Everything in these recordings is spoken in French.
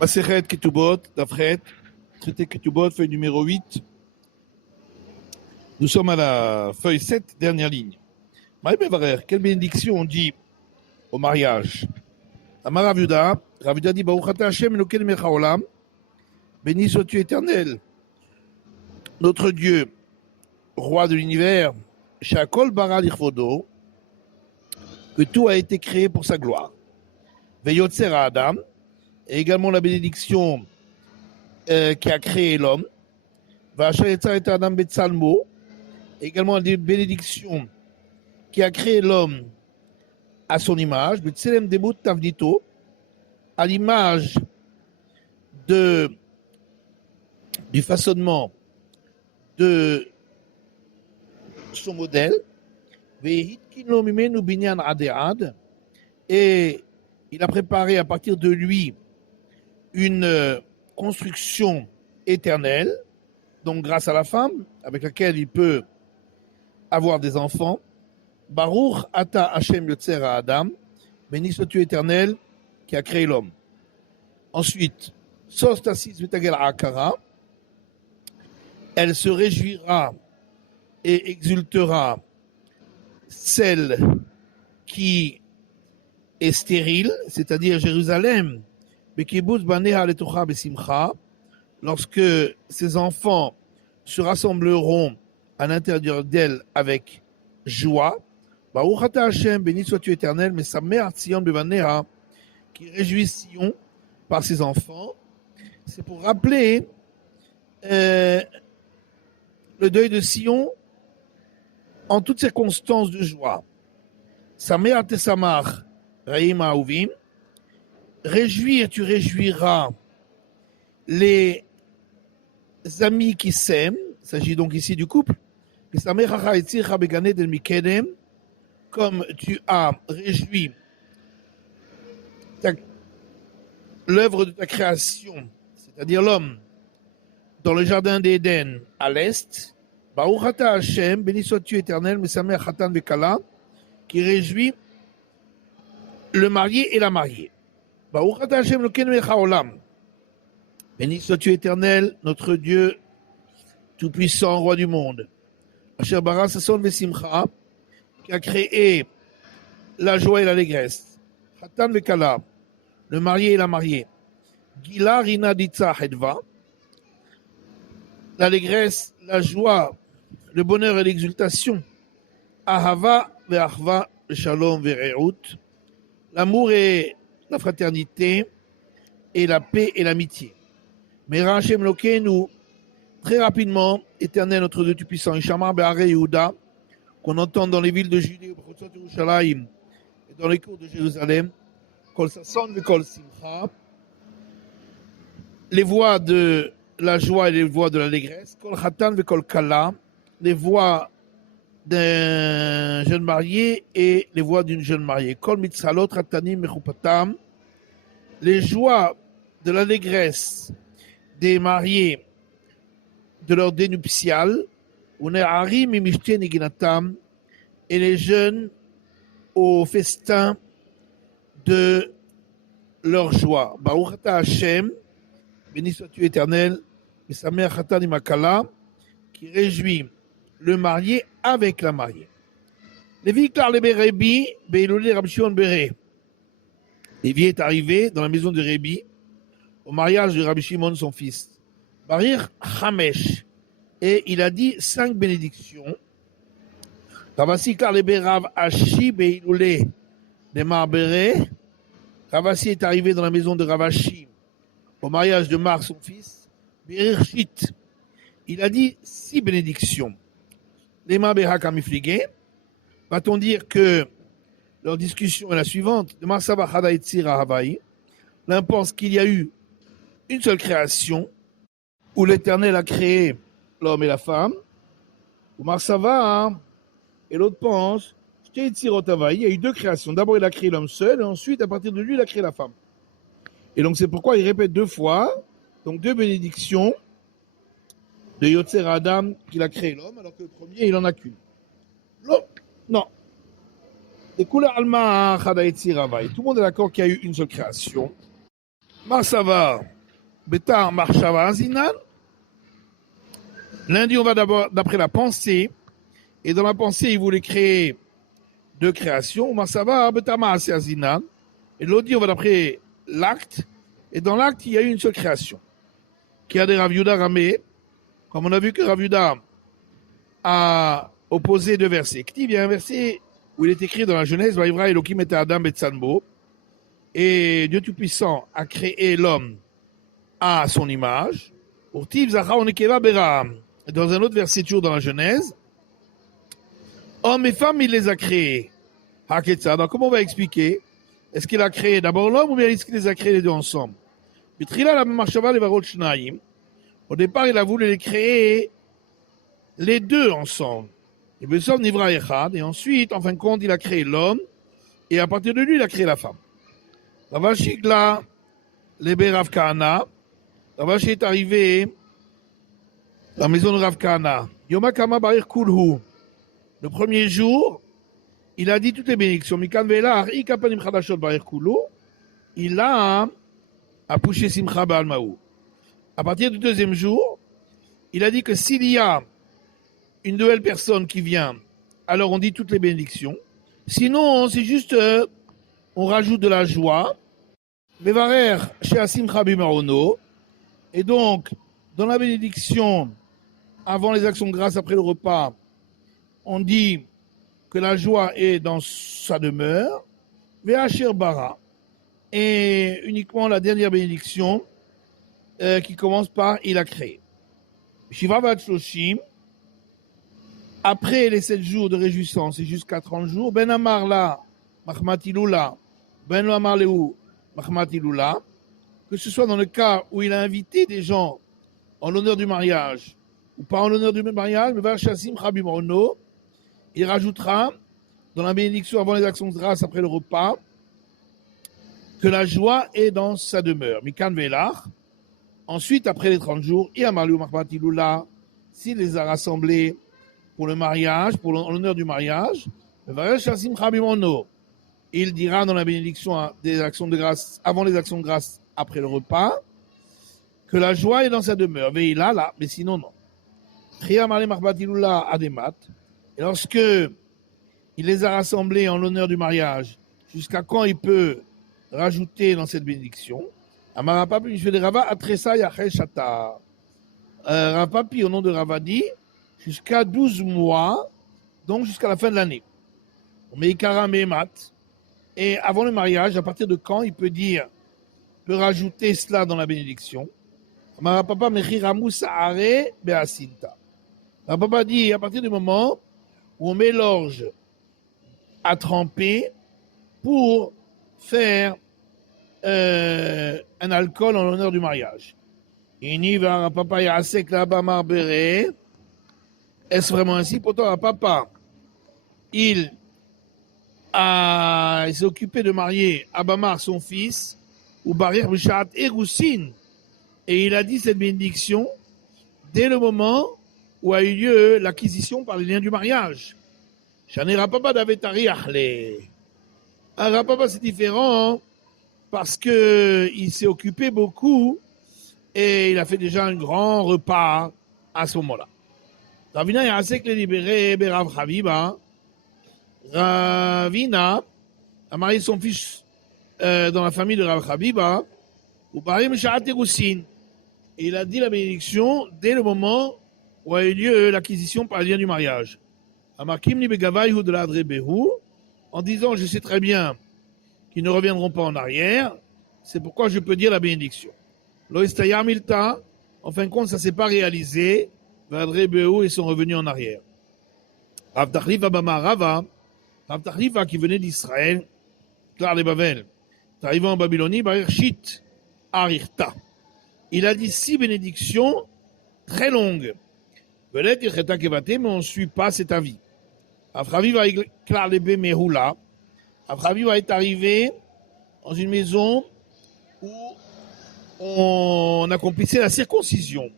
Masechet Ketubot, Dafret, traité Ketubot, feuille numéro 8. Nous sommes à la feuille 7, dernière ligne. Maïm Evarer, quelle bénédiction on dit au mariage? Amar Rav Yuda dit Baruch Ata Hashem Elokeinu melech haolam, béni sois-tu éternel, notre Dieu, roi de l'univers, Shakol bara lichvodo, que tout a été créé pour sa gloire. Veyotzer Adam, et également la bénédiction qui a créé l'homme. Vachar Yetzar et Adam Betzalmo, également la bénédiction qui a créé l'homme à son image, Betzelem Demut Tavnito, à l'image du façonnement de son modèle, et il a préparé à partir de lui une construction éternelle, donc grâce à la femme, avec laquelle il peut avoir des enfants. Baruch Ata Hashem Yotzer Adam, béni sois-tu éternel qui a créé l'homme. Ensuite, Sos Tassis Vetagel Akara, elle se réjouira et exultera celle qui est stérile, c'est-à-dire Jérusalem, lorsque ses enfants se rassembleront à l'intérieur d'elle avec joie. Baruch Ata Hashem, béni sois-tu éternel, mais sa mère Tzion Bevaneha, qui réjouit Sion par ses enfants. C'est pour rappeler le deuil de Sion en toutes circonstances de joie. Sa mère Tessamar, Raïm Aouvim, réjouir, tu réjouiras les amis qui s'aiment, il s'agit donc ici du couple, comme tu as réjoui l'œuvre de ta création, c'est-à-dire l'homme, dans le jardin d'Éden à l'est, Baruch Ata Hashem, béni sois-tu éternel, Mesamer Chatan Vekala, qui réjouit le marié et la mariée. Baruch Ata Hashem Elokeinu melech haolam, béni sois-tu éternel, notre Dieu tout-puissant, roi du monde. Asher bara sason vesimcha, qui a créé la joie et l'allégresse. Chatan vekala, le marié et la mariée. Gila rina ditza hedva, l'allégresse, la joie, le bonheur et l'exultation. Ahava ve'achva shalom ve'reut, l'amour et la fraternité et la paix et l'amitié. Mera Hashem Elokeinu, très rapidement, éternel notre Dieu tout-puissant, Ishamar Be'are Yehuda, qu'on entend dans les villes de Judée, et dans les cours de Jérusalem, Kol Sason Ve'Kol Simcha, les voix de la joie et les voix de l'allégresse, Kol Chatan Ve'Kol Kala, les voix d'un jeune marié et les voix d'une jeune mariée, Kol Mitzalot Ratanim Mechupatam, les joies de l'allégresse des mariés de leur dénuptial, et les jeunes au festin de leur joie. Baruch Ata Hashem, béni sois-tu éternel, et sa mère Chatan Imakala, qui réjouit le marié avec la mariée. Lévi Klar Lebe Rebi, Beilulé Rabbi Shimon Bere. Lévi est arrivé dans la maison de Rébi au mariage de Rabbi Shimon, son fils. Barir Chamesh. Et il a dit 5 bénédictions. Ravasi Karlebe Rav Ashi Beilule de Marbere. Ravasi est arrivé dans la maison de Ravashi au mariage de Mar, son fils. Berirchit. Il a dit 6 bénédictions. Lema Behakamiflige. Va-t-on dire que leur discussion est la suivante? De Marsaba Hadaïtsira Havaï. L'un pense qu'il y a eu une seule création où l'Éternel a créé l'homme et la femme, ou Marsava, et l'autre pense, il y a eu 2 créations. D'abord, il a créé l'homme seul, et ensuite, à partir de lui, il a créé la femme. Et donc, c'est pourquoi il répète 2 fois, donc 2 bénédictions de Yotzer Adam qu'il a créé l'homme, alors que le premier, il n'en a qu'une. Non. Tout le monde est d'accord qu'il y a eu une seule création. Marsava, Betar Marshava Azinan. Lundi, on va d'abord d'après la pensée. Et dans la pensée, il voulait créer deux créations. Marsava, Betar Maase Azinan. Et l'autre dit, on va d'après l'acte. Et dans l'acte, il y a eu une seule création. Qui a des Rav Yehuda Ramé. Comme on a vu que Rav Yehuda a opposé deux versets. Il y a un verset où il est écrit dans la Genèse, Vaïvra Elohim et Adam Betsanbo. Et Dieu Tout-Puissant a créé l'homme à son image. Urtiv Zacha Onekeva Bera. Dans un autre verset, toujours dans la Genèse, hommes et femmes, il les a créés. Haketza. Donc, comment on va expliquer? Est-ce qu'il a créé d'abord l'homme ou bien est-ce qu'il les a créés les deux ensemble? Au départ, il a voulu les créer les deux ensemble. Et ensuite, en fin de compte, il a créé l'homme et à partir de lui, il a créé la femme. Ravashigla, l'Ebe Rav Kahana. Ravashi est arrivé dans la maison de Rav Kahana. Yoma Kama Barir Kulhu. Le premier jour, il a dit toutes les bénédictions. Mikan Velar, Ikapanim Chadashot Barir Kulhu. Il a poussé Simcha Baal Maou. À partir du deuxième jour, il a dit que s'il y a une nouvelle personne qui vient, alors on dit toutes les bénédictions. Sinon, c'est juste, on rajoute de la joie. Mevarer chez Asimcha Bimarono. Et donc, dans la bénédiction, avant les actions de grâce, après le repas, on dit que la joie est dans sa demeure. Ve'asher bara. Et uniquement la dernière bénédiction qui commence par il a créé. Shiva Vatshloshim. Après les 7 jours de réjouissance et jusqu'à 30 jours, Ben Amar la Mahmatilula, Ben Lo Amar Lehu Mahmatilula, que ce soit dans le cas où il a invité des gens en l'honneur du mariage ou pas en l'honneur du mariage, mais Vachassim Rabimono, il rajoutera dans la bénédiction avant les actions de grâce après le repas que la joie est dans sa demeure. Mikan Velach. Ensuite, après les 30 jours, Iamarlu Mahmatilula, s'il les a rassemblés pour le mariage, pour l'honneur du mariage, il dira dans la bénédiction des actions de grâce, avant les actions de grâce, après le repas, que la joie est dans sa demeure. Mais il a là, mais sinon non. Et lorsque il les a rassemblés en l'honneur du mariage, jusqu'à quand il peut rajouter dans cette bénédiction, Amarapapi, je vais Rava, Atresa Yacheshata. Ravapapi, au nom de Ravadi, jusqu'à 12 mois, donc jusqu'à la fin de l'année. Et avant le mariage, à partir de quand il peut rajouter cela dans la bénédiction. Papa dit à partir du moment où on met l'orge à tremper pour faire un alcool en l'honneur du mariage. Est-ce vraiment ainsi? Pourtant, papa, il s'est occupé de marier Abamar, son fils, ou Barir Bishat Eroussine. Et il a dit cette bénédiction dès le moment où a eu lieu l'acquisition par les liens du mariage. J'en ai Rapapa d'Avetari Achle. Un Rapapa, c'est différent parce qu'il s'est occupé beaucoup et il a fait déjà un grand repas à ce moment-là. Ravina Yasek le libéré, Berav Chaviba. Ravina a marié son fils dans la famille de Rav Chaviba. Ou Barim Shahat Eroussine. Et il a dit la bénédiction dès le moment où a eu lieu l'acquisition par le lien du mariage. Amakim ni Begavayhu de l'Adrebehu, en disant je sais très bien qu'ils ne reviendront pas en arrière, c'est pourquoi je peux dire la bénédiction. Loistaya Milta, en fin de compte, ça ne s'est pas réalisé. L'Adrebehu, ils sont revenus en arrière. Rav Tachlifa Bama Rava, Rav Tachlifa qui venait d'Israël, Clar de Bavel, arrivé en Babylonie, Barirchit Arirta. Il a dit 6 bénédictions très longues. Peut-être il est mais on ne suit pas cet avis. Afravi va Clar de Mehula. Afravi va être arrivé dans une maison où on accomplissait la circoncision.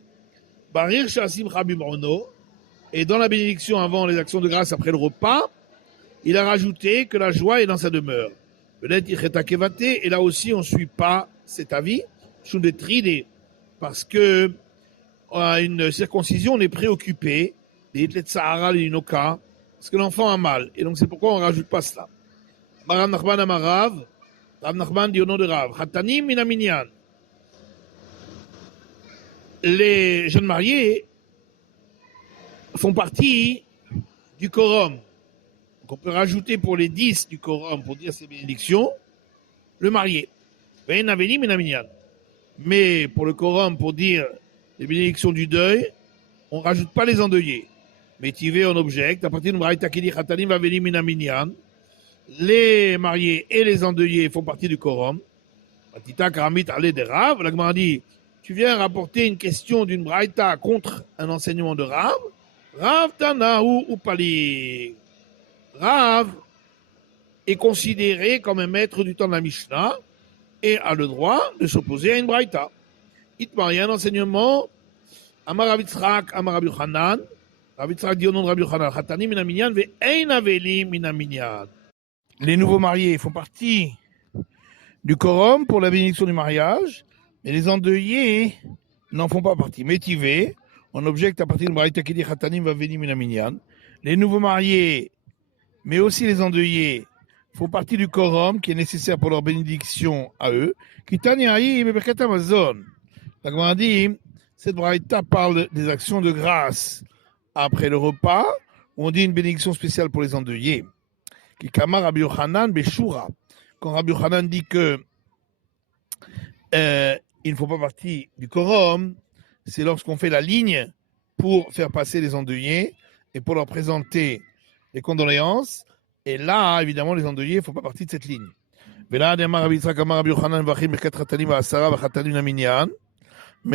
Barir Shassim Rabim Rono. Et dans la bénédiction avant les actions de grâce après le repas, il a rajouté que la joie est dans sa demeure. Peut-être il est et là aussi on ne suit pas cet avis. Shundetride, parce que à une circoncision, on est préoccupé, des Sahara, les Inoka, parce que l'enfant a mal. Et donc c'est pourquoi on ne rajoute pas cela. Rav Nachman Amarav, Rav Nachman dit au nom de Rav, Hatanim Minaminyan. Les jeunes mariés font partie du quorum. Donc on peut rajouter pour les 10 du quorum, pour dire ces bénédictions, le marié. Mais pour le quorum, pour dire les bénédictions du deuil, on ne rajoute pas les endeuillés. Mais Tivé, on objecte, à partir de Braïta qui dit Khatanim Vaveli Minaminyan, les mariés et les endeuillés font partie du quorum. Batita Karamit Ale de Rav, la Gemara dit, tu viens rapporter une question d'une Braïta contre un enseignement de Rav, Rav Tana ou Pali. Rav est considéré comme un maître du temps de la Mishnah et a le droit de s'opposer à une Braïta. Il y a un enseignement, Amar Rav Yitzhak, Amar Rabbi Yochanan, Rav Yitzhak dit au nom de Rabbi Yochanan, Chatanim Minaminyan ve Ein Avelim Minaminyan. Les nouveaux mariés font partie du quorum pour la bénédiction du mariage, mais les endeuillés n'en font pas partie. Métivé, on objecte à partir de Braïta qui dit Chatanim Vaveli Minaminyan. Les nouveaux mariés, mais aussi les endeuillés, font partie du quorum qui est nécessaire pour leur bénédiction à eux. Kitani Aïe Bebekat Amazon. La Gemara dit, cette braïta parle des actions de grâce après le repas, où on dit une bénédiction spéciale pour les endeuillés. Kikama Rabbi Yochanan Beshura. Quand Rabbi Yochanan dit que il ne faut pas partie du quorum, c'est lorsqu'on fait la ligne pour faire passer les endeuillés et pour leur présenter les condoléances. Et là, évidemment, les endeuillés ne font pas partie de cette ligne. Mais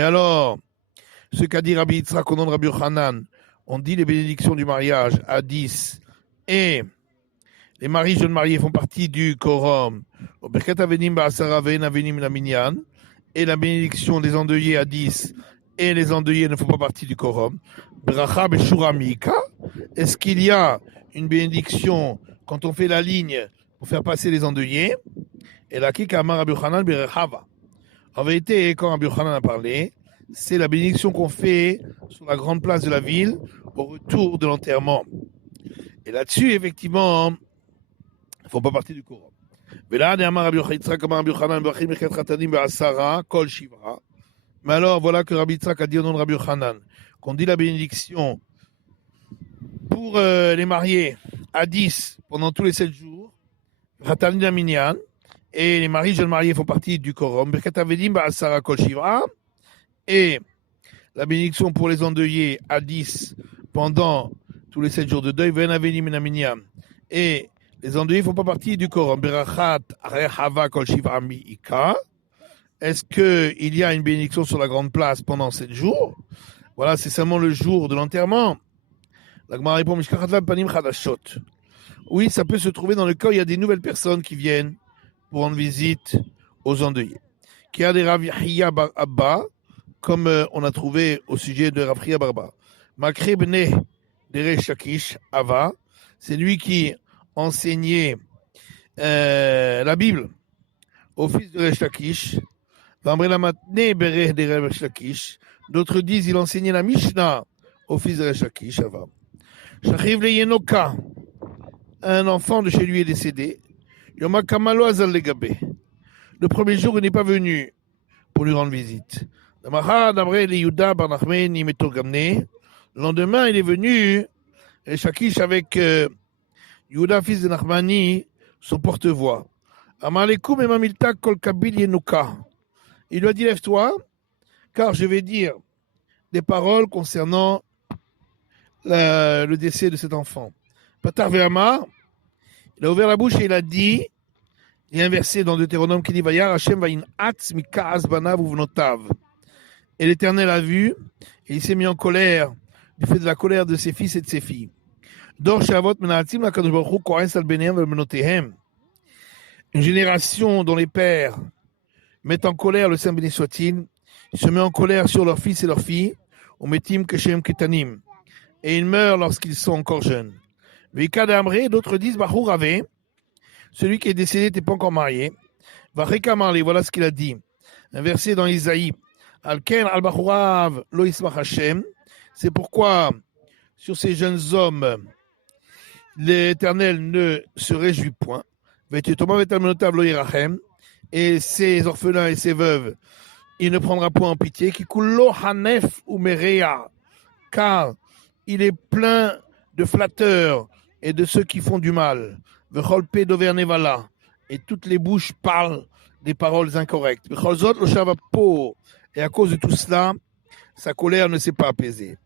alors, ce qu'a dit Rabbi Yitzhak au nom de Rabbi Yochanan, on dit les bénédictions du mariage à 10 et les maris jeunes mariés font partie du quorum. Et la bénédiction des endeuillés à 10 et les endeuillés ne font pas partie du quorum. Est-ce qu'il y a une bénédiction quand on fait la ligne pour faire passer les endeuillés? Et là, en vérité, quand Rabbi Yochanan a parlé, c'est la bénédiction qu'on fait sur la grande place de la ville au retour de l'enterrement. Et là-dessus, effectivement, ils ne font pas partie du quorum. Mais alors, voilà que Rabbi Yitzhak a dit au nom de Rabbi Yochanan qu'on dit la bénédiction pour les mariés à 10 pendant tous les 7 jours, et les maris jeunes mariés font partie du quorum, et la bénédiction pour les endeuillés à 10 pendant tous les 7 jours de deuil, et les endeuillés ne font pas partie du quorum. Est-ce qu'il y a une bénédiction sur la grande place pendant 7 jours? Voilà, c'est seulement le jour de l'enterrement. La Gemara répond, oui, ça peut se trouver dans le cas où il y a des nouvelles personnes qui viennent pour rendre visite aux endeuillés. Qui a des Rav Yahya bar Abba, comme on a trouvé au sujet de Rav Yahya bar Abba. Makre bne de Resh Lakish Ava, c'est lui qui enseignait la Bible au fils de Resh Lakish. D'autres disent il enseignait la Mishnah au fils de Resh Lakish Ava. Shachiv le Yenoka, un enfant de chez lui est décédé. Yoma Kamalo Azal Legabe. Le premier jour, il n'est pas venu pour lui rendre visite. Le lendemain, il est venu, et Shakish avec Yehuda, fils de Nachmani, son porte-voix. Amalekum et Mamilta Kol Kabil Yenuka. Il lui a dit, lève-toi, car je vais dire des paroles concernant le décès de cet enfant. Patar Ve'amar, il a ouvert la bouche et il a dit, il y a un verset dans Deutéronome qui dit Vayar Hashem vayin atz mika'az banav uvnotav. Et l'Éternel a vu et il s'est mis en colère du fait de la colère de ses fils et de ses filles. Dor shavot menatzim lakadosh baruch hu ko'es al benehem vel benotehem. Une génération dont les pères mettent en colère le Saint béni soit-il, se met en colère sur leurs fils et leurs filles, au metim keshem ketanim, et ils meurent lorsqu'ils sont encore jeunes. Veikad amre, d'autres disent Bahur Rave, celui qui est décédé n'était pas encore marié. Vacheka marlé, voilà ce qu'il a dit. Un verset dans Isaïe. Alken al-Bachurav lo yismach Hashem. C'est pourquoi, sur ces jeunes hommes, l'Éternel ne se réjouit point. Et ses orphelins et ses veuves, il ne prendra point en pitié. Car il est plein de flatteurs et de ceux qui font du mal. Et toutes les bouches parlent des paroles incorrectes. Et à cause de tout cela, sa colère ne s'est pas apaisée.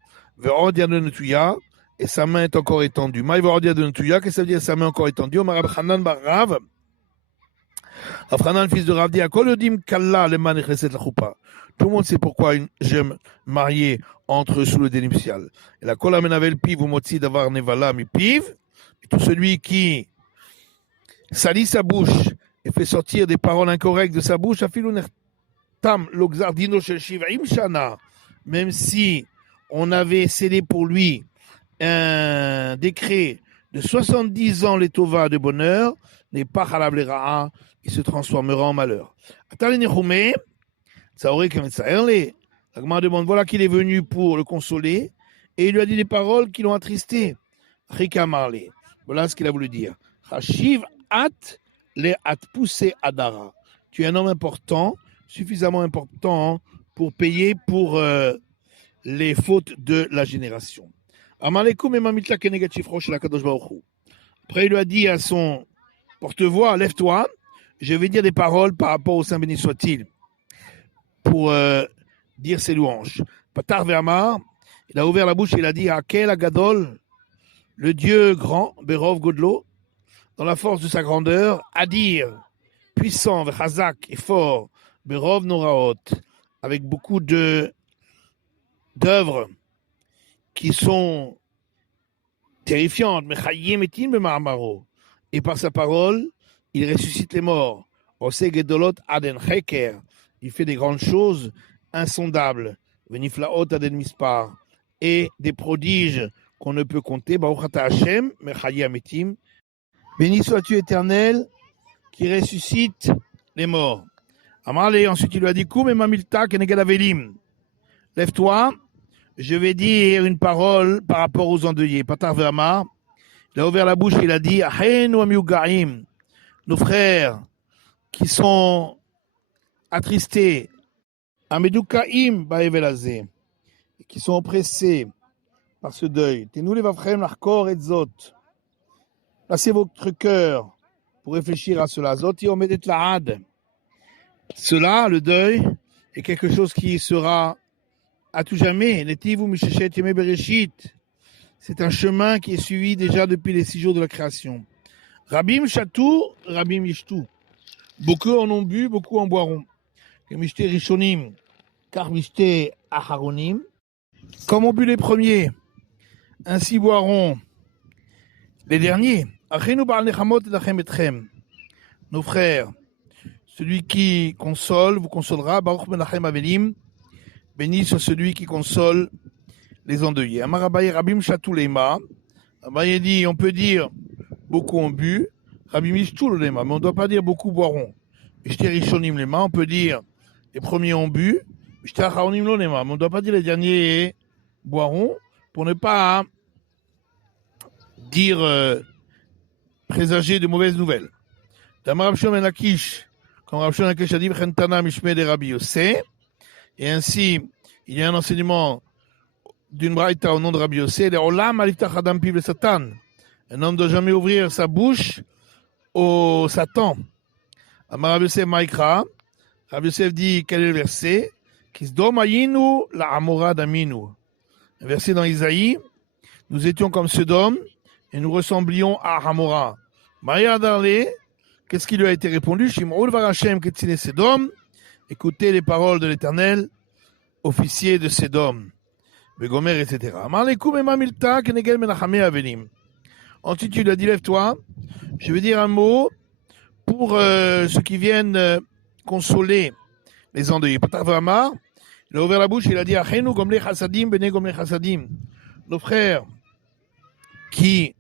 Et sa main est encore étendue. Qu'est-ce que ça veut dire sa main encore étendue? Afranan, fils de Rav, dit tout le monde sait pourquoi j'aime marier entre eux sous le dénuptial. Et la kola menavel piv ou motzi davar nevala mi piv. Tout celui qui salit sa bouche et fait sortir des paroles incorrectes de sa bouche, tam l'ogzardino shel shiv'im shana, même si on avait cédé pour lui un décret de 70 ans les tova de bonheur, n'est pas halab le ra'a, il se transformera en malheur. Ça aurait comme ça. La Gemara demande, voilà qu'il est venu pour le consoler, et il lui a dit des paroles qui l'ont attristé. Voilà ce qu'il a voulu dire. Hashiv at le at poussé adara. Tu es un homme important, suffisamment important pour payer pour les fautes de la génération. Après, il lui a dit à son porte-voix, lève-toi, je vais dire des paroles par rapport au Saint béni soit-il, pour dire ses louanges. Patar Ve'amar, il a ouvert la bouche et il a dit, Hakel Agadol, le Dieu grand, Berov Godlo, dans la force de sa grandeur, Adir, puissant, Vechazak et fort, Berov Noraot, avec beaucoup d'œuvres qui sont terrifiantes, Mechayim etim b'ma'amaro, et par sa parole, il ressuscite les morts. Ose gedolot aden cheker, il fait des grandes choses insondables, veniflaot aden mispar, et des prodiges qu'on ne peut compter. Baruch ata Hashem, mechayim etim, béni sois-tu éternel, qui ressuscite les morts. Amarle, ensuite il lui a dit, Koum et mamilta keneged avelim, lève-toi, je vais dire une parole par rapport aux endeuillés. Patar Ve'amar, il a ouvert la bouche et il a dit, Ahenu amiugaim, nos frères qui sont attristés, Amedukaim ba'evelazé, qui sont oppressés par ce deuil. Tenu les vafrem l'achkor et zot. Placez votre cœur pour réfléchir à cela. Zoti omedet la'ad. Cela, le deuil, est quelque chose qui sera à tout jamais. Netivu misheshet yemei bereshit. C'est un chemin qui est suivi déjà depuis les 6 jours de la création. Rabim chatou, rabim yishtu. Beaucoup en ont bu, beaucoup en boiront. Mishte rishonim, car mishte aharonim. Comme ont bu les premiers, ainsi boiront les derniers. Achenu ba'al nechamot lachem etchem. Nos frères, celui qui console vous consolera. Baruch menachem avelim. Béni soit celui qui console les endeuillés. Amar Abaye rabim chatou leima. Abaye dit, on peut dire beaucoup ont bu. Rabim yishtu leima, mais on ne doit pas dire beaucoup boiront. Mishte rishonim leima, on peut dire les premiers ont bu. Mishte acharonim lo leima, mais on ne doit pas dire les derniers boiront pour ne pas dire présager de mauvaises nouvelles. Damar Rav Shimon ben Lakish, comme Rav Shimon ben Lakish a dit, V'chentana mishmei de Rabbi Yossé. Et ainsi, il y a un enseignement d'une braïta au nom de Rabbi Yossé, Olam aliftach adam piv le Satan. Un homme ne doit jamais ouvrir sa bouche au Satan. Amar Rabbi Yosef Maïkra, Rabbi Yosef dit, quel est le verset? Kisdom ayinu la amora daminu. Un verset dans Isaïe, nous étions comme Sodome et nous ressemblions à Hamora. Maïa Darle, qu'est-ce qui lui a été répondu? Shim'ul varachem ketzine Sodome. Écoutez les paroles de l'Éternel, officier de Sédom, Begomer, etc. Ensuite, il a dit, lève-toi, je vais dire un mot pour ceux qui viennent consoler les endeuillés. Patavama, il a ouvert la bouche, il a dit, Achenu gomle chassadim, bene gomle chassadim. Nos frères qui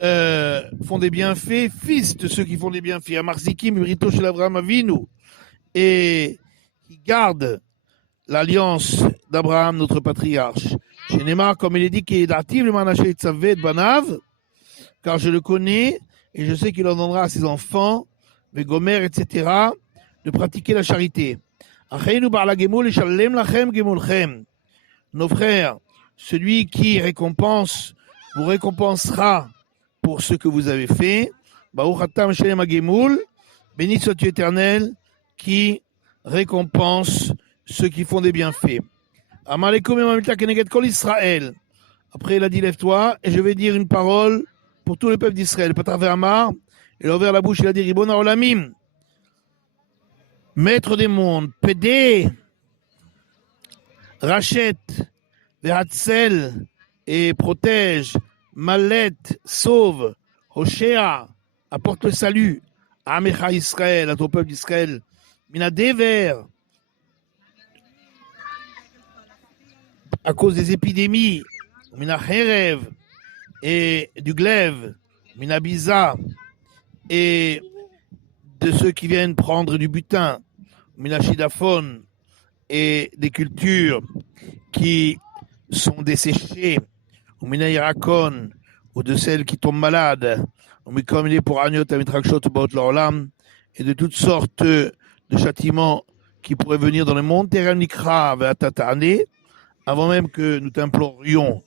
font des bienfaits, fils de ceux qui font des bienfaits, Amarzikim, Rito shel Avraham Avinu, et qui garde l'alliance d'Abraham, notre patriarche. Chez Neymar, comme il est dit, qu'il est actif, le manaché de Savet, Banav, car je le connais et je sais qu'il en donnera à ses enfants, les Gomer, etc., de pratiquer la charité. Nos frères, celui qui récompense, vous récompensera pour ce que vous avez fait. Béni sois-tu éternel, qui récompense ceux qui font des bienfaits. Après, il a dit, lève-toi, et je vais dire une parole pour tout le peuple d'Israël. Il a ouvert la bouche, il a dit, Ribon Haolamim, maître des mondes, Pédé, rachète, Vehatzel, et protège, Malet, sauve, Hoshea, apporte le salut, Amecha Israël, à ton peuple d'Israël, Mina Dever, à cause des épidémies, Mina Herev, et du glaive, Mina Biza, et de ceux qui viennent prendre du butin, Mina Shidaphon, et des cultures qui sont desséchées, ou Mina Irakon, ou de celles qui tombent malades, comme il est pour Agnot Amitrakshot Baot Laolam, et de toutes sortes de châtiments qui pourraient venir dans le monde, Terem Nikra Ve'atatane, avant même que nous t'implorions,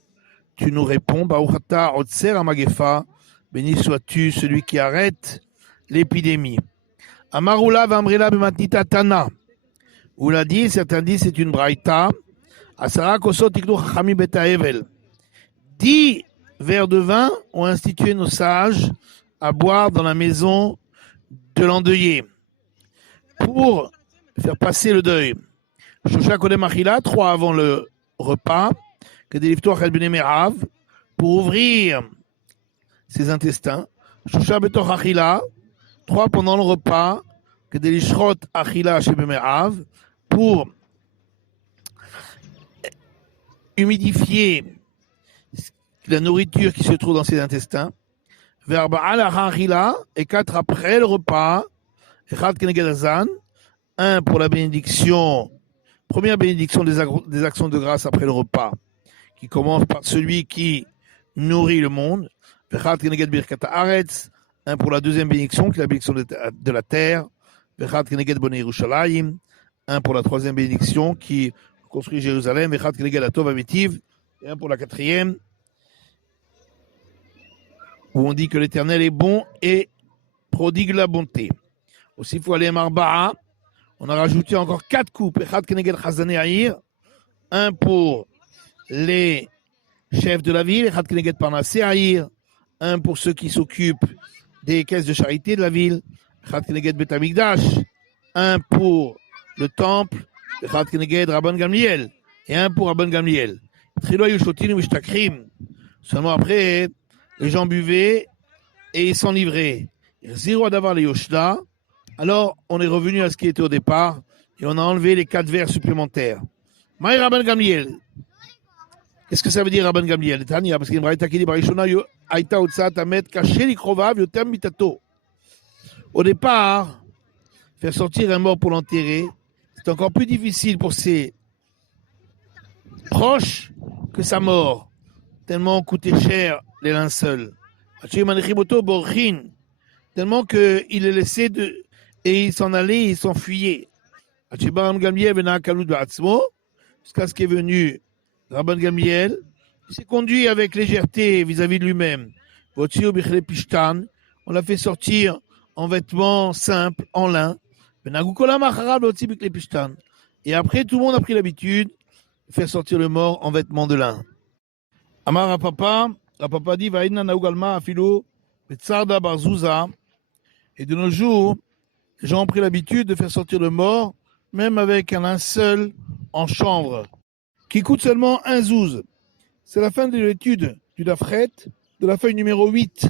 tu nous réponds, Baruchata Otser Amagefa, béni sois-tu celui qui arrête l'épidémie. Amarula Vamrila Bematnita Tana, vous l'a dit, certains disent c'est une braïta, Asara Kosot Tiknu Chachami Beta Evel. 10 verres de vin ont institué nos sages à boire dans la maison de l'endeuillé pour faire passer le deuil. Shosha Kodem Achila, 3 avant le repas, pour ouvrir ses intestins. Shosha Betoch Achila, 3 pendant le repas, pour humidifier la nourriture qui se trouve dans ses intestins. Et 4 après le repas, un pour la bénédiction, première bénédiction des actions de grâce après le repas, qui commence par celui qui nourrit le monde. Un pour la deuxième bénédiction, qui est la bénédiction de la terre. Un pour la troisième bénédiction, qui construit Jérusalem. Et un pour la quatrième, où on dit que l'Éternel est bon et prodigue la bonté. Aussi, il faut aller à Marba'a. On a rajouté encore 4 coupes. Un pour les chefs de la ville. Un pour ceux qui s'occupent des caisses de charité de la ville. Un pour le temple. Et un pour Rabban Gamliel. Seulement après, les gens buvaient et ils s'en livraient. Zéro d'avoir les Yoshda. Alors, on est revenu à ce qui était au départ et on a enlevé les 4 verres supplémentaires. Maï Rabban Gamliel. Qu'est-ce que ça veut dire Rabban Gamliel? Parce qu'il y a une braïta qui dit au départ, faire sortir un mort pour l'enterrer, c'est encore plus difficile pour ses proches que sa mort, tellement coûtait cher les linceuls. Tellement qu'il est laissé et il s'en allait, il s'enfuyait. Jusqu'à ce qu'est venu Rabban Gamliel, il s'est conduit avec légèreté vis-à-vis de lui-même. On l'a fait sortir en vêtements simples, en lin. Et après, tout le monde a pris l'habitude de faire sortir le mort en vêtements de lin. Amar Rapapa dit Vaïna Naougalma Afilo, Betsarda Barzouza. Et de nos jours, les gens ont pris l'habitude de faire sortir le mort, même avec un linceul en chanvre, qui coûte seulement 1 zouz. C'est la fin de l'étude du Dafret, de la feuille numéro 8.